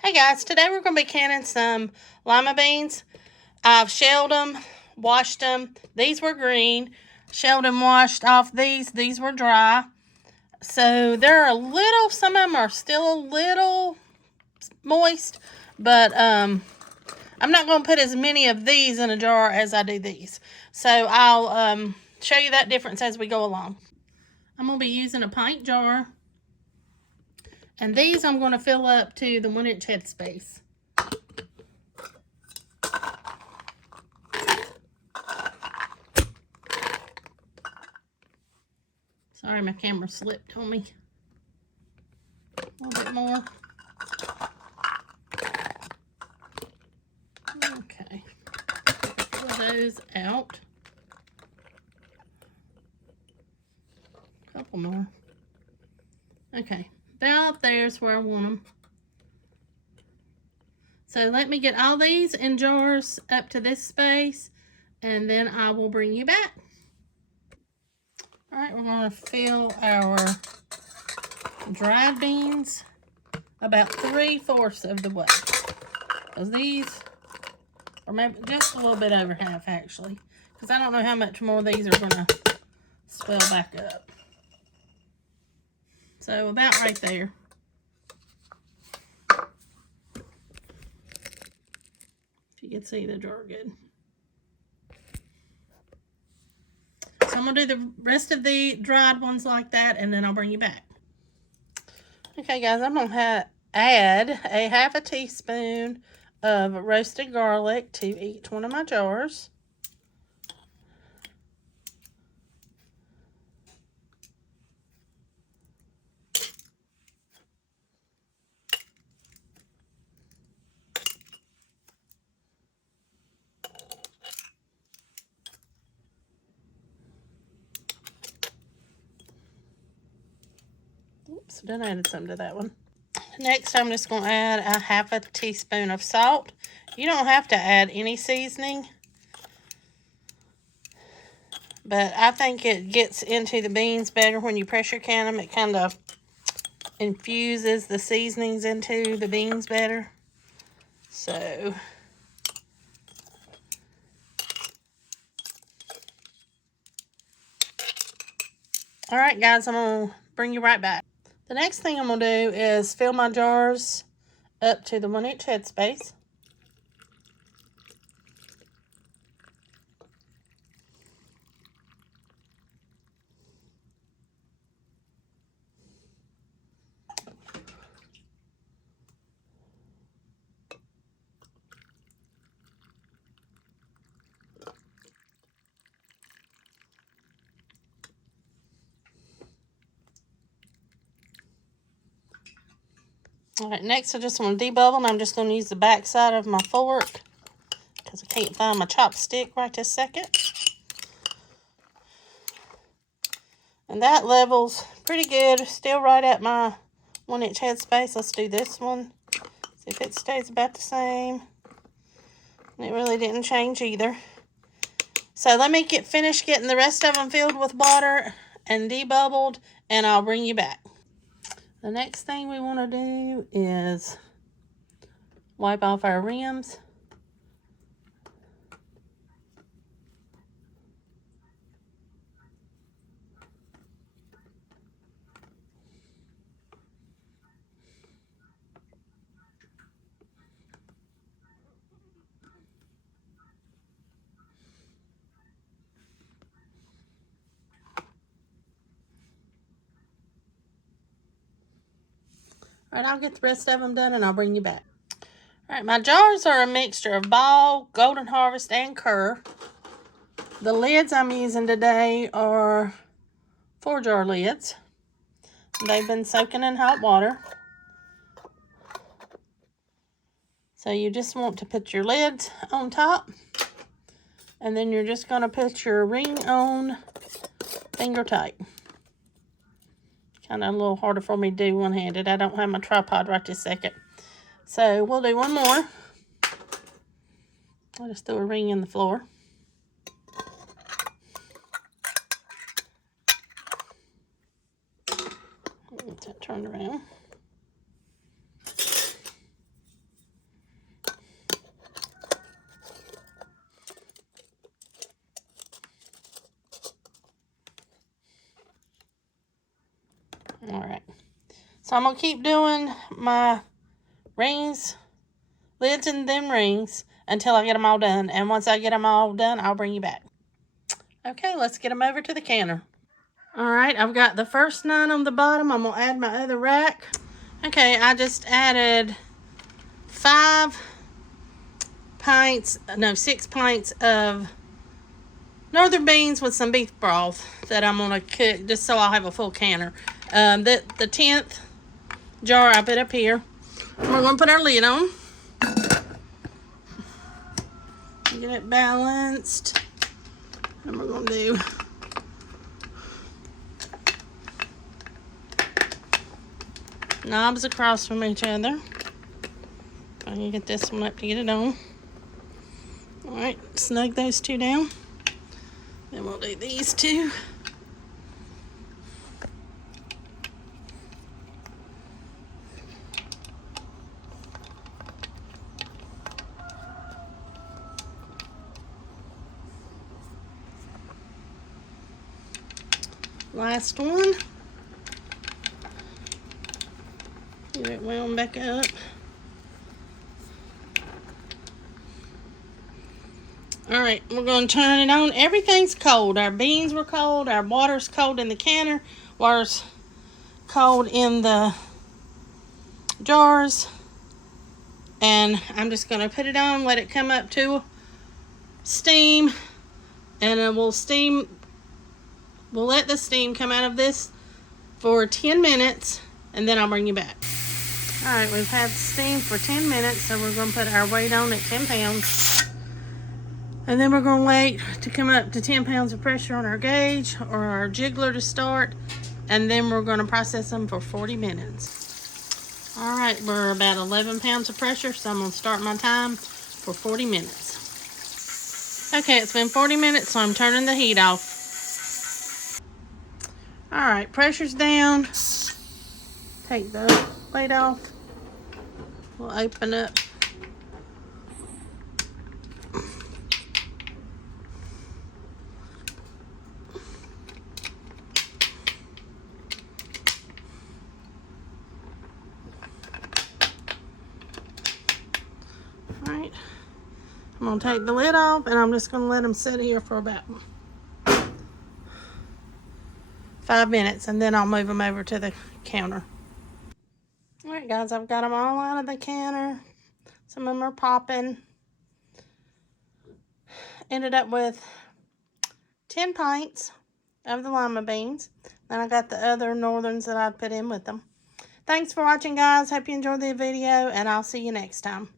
Hey guys, today we're going to be canning some lima beans. I've shelled them, washed them. These were green. Shelled and washed off these. These were dry. So they're a little, some of them are still a little moist, but I'm not going to put as many of these in a jar as I do these. So I'll show you that difference as we go along. I'm going to be using a pint jar. And these I'm going to fill up to the 1-inch head space. Sorry, my camera slipped on me. A little bit more. Okay. Pull those out. A couple more. Okay. About there's where I want them. So let me get all these in jars up to this space, and then I will bring you back. All right, we're going to fill our dried beans about 3/4 of the way. Because these, or maybe just a little bit over half actually. Because I don't know how much more these are going to swell back up. So about right there. If you can see the jar good. So I'm going to do the rest of the dried ones like that, and then I'll bring you back. Okay guys, I'm going to add a 1/2 teaspoon of roasted garlic to each one of my jars. Oops, done added some to that one. Next, I'm just going to add a 1/2 teaspoon of salt. You don't have to add any seasoning, but I think it gets into the beans better when you pressure can them. It kind of infuses the seasonings into the beans better. So, all right, guys, I'm going to bring you right back. The next thing I'm going to do is fill my jars up to the 1-inch head space. All right, next I just want to debubble, and I'm just going to use the back side of my fork because I can't find my chopstick right this second. And that levels pretty good, still right at my 1-inch head space. Let's do this one, see if it stays about the same. And it really didn't change either. So let me finish getting the rest of them filled with water and debubbled, and I'll bring you back. The next thing we want to do is wipe off our rims. All right, I'll get the rest of them done and I'll bring you back. All right, my jars are a mixture of Ball, Golden Harvest, and Kerr. The lids I'm using today are 4-jar lids. They've been soaking in hot water. So you just want to put your lids on top. And then you're just going to put your ring on finger tight. Kind of a little harder for me to do one-handed. I don't have my tripod right this second. So we'll do one more. I just threw a ring in the floor. Get that turned around. Alright. So I'm going to keep doing my rings, lids and them rings until I get them all done. And once I get them all done, I'll bring you back. Okay, let's get them over to the canner. Alright, I've got the first 9 on the bottom. I'm going to add my other rack. Okay, I just added 6 pints of northern beans with some beef broth that I'm going to cook just so I'll have a full canner. The 10th jar I put up here. We're going to put our lid on. Get it balanced. And we're going to do knobs across from each other. I can get this one up to get it on. Alright, snug those 2 down. Then we'll do these 2. Last one. Get it wound back up. Alright, we're going to turn it on. Everything's cold. Our beans were cold. Our water's cold in the canner. Water's cold in the jars. And I'm just going to put it on, let it come up to steam. And then we'll let the steam come out of this for 10 minutes. And then I'll bring you back. Alright, we've had steam for 10 minutes. So we're going to put our weight on at 10 pounds. And then we're going to wait to come up to 10 pounds of pressure on our gauge or our jiggler to start. And then we're going to process them for 40 minutes. All right, we're about 11 pounds of pressure, so I'm going to start my time for 40 minutes. Okay, it's been 40 minutes, so I'm turning the heat off. All right, pressure's down. Take the plate off. We'll open up. Alright, I'm going to take the lid off and I'm just going to let them sit here for about 5 minutes and then I'll move them over to the counter. Alright guys, I've got them all out of the canner. Some of them are popping. Ended up with 10 pints of the lima beans. Then I got the other northerns that I'd put in with them. Thanks for watching guys. Hope you enjoyed the video and I'll see you next time.